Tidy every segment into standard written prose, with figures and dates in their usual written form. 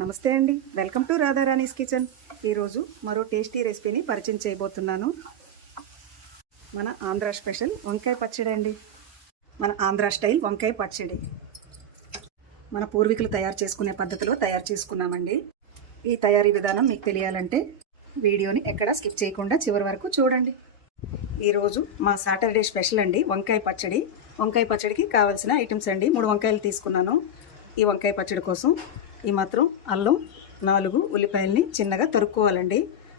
నమస్తే అండి, welcome to రాధారాణీస్ kitchen. ఈరోజు మరో టేస్టీ రెసిపీని పరిచయం చేయబోతున్నాను. మన ఆంధ్ర స్పెషల్ వంకాయ పచ్చడి అండి. మన ఆంధ్ర స్టైల్ వంకాయ పచ్చడి మన పూర్వీకులు తయారు చేసుకునే పద్ధతిలో తయారు చేసుకున్నామండి. ఈ తయారీ విధానం మీకు తెలియాలంటే వీడియోని ఎక్కడ స్కిప్ చేయకుండా చివరి వరకు చూడండి. ఈరోజు మా సాటర్డే స్పెషల్ అండి వంకాయ పచ్చడి. వంకాయ పచ్చడికి కావాల్సిన ఐటమ్స్ అండి. 3 వంకాయలు తీసుకున్నాను. ఈ వంకాయ పచ్చడి కోసం ఈ మాత్రం అల్లం, 4 ఉల్లిపాయలని చిన్నగా తరుక్కోవాలండి.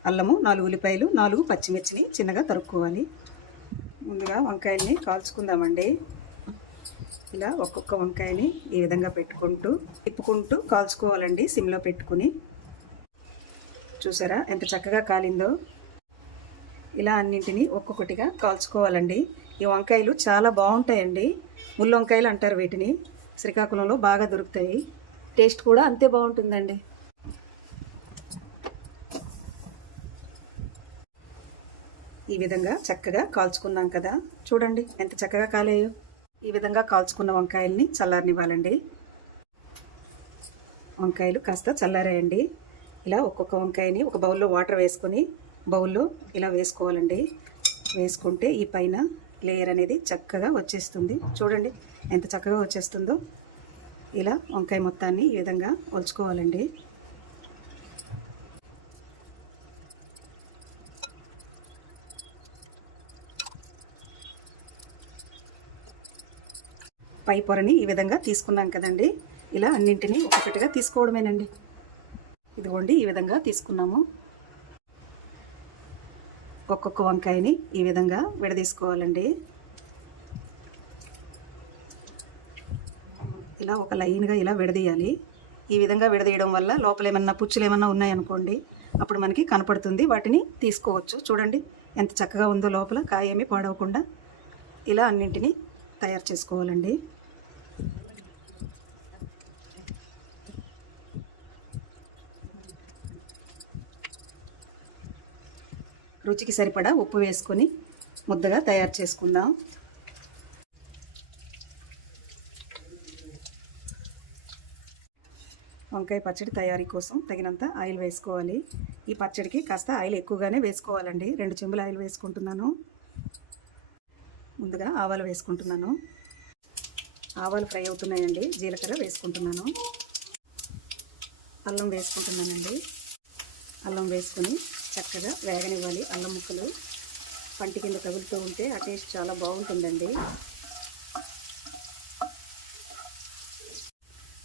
అల్లము, 4 ఉల్లిపాయలు, 4 పచ్చిమిర్చిని చిన్నగా తరుక్కోవాలి. ముందుగా వంకాయల్ని కాల్చుకుందామండి. ఇలా ఒక్కొక్క వంకాయని ఈ విధంగా పెట్టుకుంటూ తిప్పుకుంటూ కాల్చుకోవాలండి, సిమ్లో పెట్టుకుని. చూసారా ఎంత చక్కగా కాలిందో. ఇలా అన్నింటినీ ఒక్కొక్కటిగా కాల్చుకోవాలండి. ఈ వంకాయలు చాలా బాగుంటాయండి. ముళ్ళు వంకాయలు అంటారు వీటిని. శ్రీకాకుళంలో బాగా దొరుకుతాయి. టేస్ట్ కూడా అంతే బాగుంటుందండి. ఈ విధంగా చక్కగా కాల్చుకున్నాం కదా, చూడండి ఎంత చక్కగా కాలేయో. ఈ విధంగా కాల్చుకున్న వంకాయల్ని చల్లారనివ్వాలండి. వంకాయలు కాస్త చల్లారాయండి. ఇలా ఒక్కొక్క వంకాయని ఒక బౌల్లో వాటర్ వేసుకొని బౌల్లో ఇలా వేసుకోవాలండి. వేసుకుంటే ఈ పైన లేయర్ అనేది చక్కగా వచ్చేస్తుంది. చూడండి ఎంత చక్కగా వచ్చేస్తుందో. ఇలా వంకాయ మొత్తాన్ని ఈ విధంగా ఒలుచుకోవాలండి. పై పొరని ఈ విధంగా తీసుకున్నాం కదండి. ఇలా అన్నింటినీ ఒక్కొక్కటిగా తీసుకోవడమేనండి. ఇదిగోండి ఈ విధంగా తీసుకున్నాము. ఒక్కొక్క వంకాయని ఈ విధంగా విడదీసుకోవాలండి. ఇలా ఒక లైన్గా ఇలా విడదీయాలి. ఈ విధంగా విడదీయడం వల్ల లోపల ఏమన్నా పుచ్చులు ఏమన్నా ఉన్నాయనుకోండి, అప్పుడు మనకి కనపడుతుంది. వాటిని తీసుకోవచ్చు. చూడండి ఎంత చక్కగా ఉందో లోపల, కాయ ఏమీ పాడవకుండా. ఇలా అన్నింటినీ తయారు చేసుకోవాలండి. రుచికి సరిపడా ఉప్పు వేసుకొని ముద్దగా తయారు చేసుకుందాం. వంకాయ పచ్చడి తయారీ కోసం తగినంత ఆయిల్ వేసుకోవాలి. ఈ పచ్చడికి కాస్త ఆయిల్ ఎక్కువగానే వేసుకోవాలండి. 2 చెంబుల ఆయిల్ వేసుకుంటున్నాను. ముందుగా ఆవాలు వేసుకుంటున్నాను. ఆవాలు ఫ్రై అవుతున్నాయండి. జీలకర్ర వేసుకుంటున్నాను. అల్లం వేసుకుంటున్నానండి. అల్లం వేసుకొని చక్కగా వేగనివ్వాలి. అల్లం ముక్కలు పంటి కింద తగులుతూ ఉంటే ఆ టేస్ట్ చాలా బాగుంటుందండి.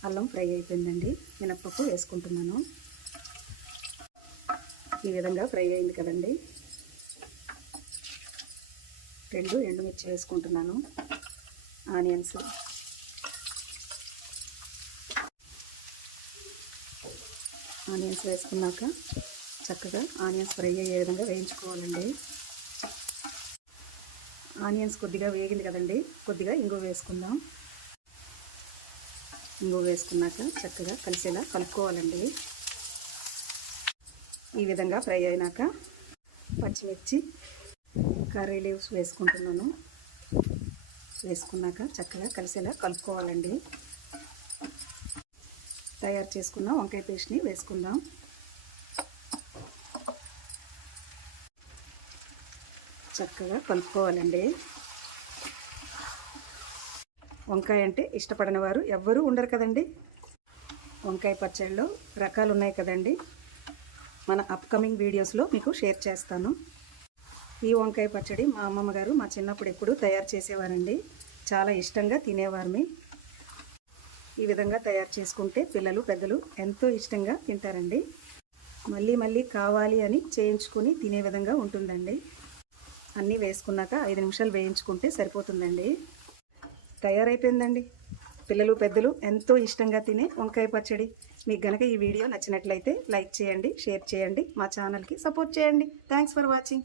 అల్లం ఫ్రై అయిపోయిందండి. మినప్పప్పు వేసుకుంటున్నాను. ఈ విధంగా ఫ్రై అయింది కదండి. 2 ఎండుమిర్చి వేసుకుంటున్నాను. ఆనియన్స్, వేసుకున్నాక చక్కగా ఆనియన్స్ ఫ్రై అయ్యే విధంగా వేయించుకోవాలండి. ఆనియన్స్ కొద్దిగా వేగింది కదండి, కొద్దిగా ఇంగువ వేసుకుందాం. ఇంగువ వేసుకున్నాక చక్కగా కలిసేలా కలుపుకోవాలండి. ఈ విధంగా ఫ్రై అయినాక పచ్చిమిర్చి, కర్రీ లీవ్స్ వేసుకుంటున్నాను. వేసుకున్నాక చక్కగా కలిసేలా కలుపుకోవాలండి. తయారు చేసుకున్న వంకాయ పేస్ట్ని వేసుకుందాం. చక్కగా కలుపుకోవాలండి. వంకాయ అంటే ఇష్టపడని వారు ఎవ్వరూ ఉండరు కదండి. వంకాయ పచ్చడిలో రకాలు ఉన్నాయి కదండి. మన అప్కమింగ్ వీడియోస్లో మీకు షేర్ చేస్తాను. ఈ వంకాయ పచ్చడి మా అమ్మమ్మ గారు మా చిన్నప్పుడు ఎప్పుడూ తయారు చేసేవారండి. చాలా ఇష్టంగా తినేవారిని. ఈ విధంగా తయారు చేసుకుంటే పిల్లలు, పెద్దలు ఎంతో ఇష్టంగా తింటారండి. మళ్ళీ మళ్ళీ కావాలి అని చేయించుకొని తినే విధంగా ఉంటుందండి. అన్నీ వేసుకున్నాక 5 నిమిషాలు వేయించుకుంటే సరిపోతుందండి. తయారైపోయిందండి. పిల్లలు, పెద్దలు ఎంతో ఇష్టంగా తినే వంకాయ పచ్చడి. మీకు గనక ఈ వీడియో నచ్చినట్లయితే లైక్ చేయండి, షేర్ చేయండి, మా ఛానల్కి సపోర్ట్ చేయండి. Thanks for watching.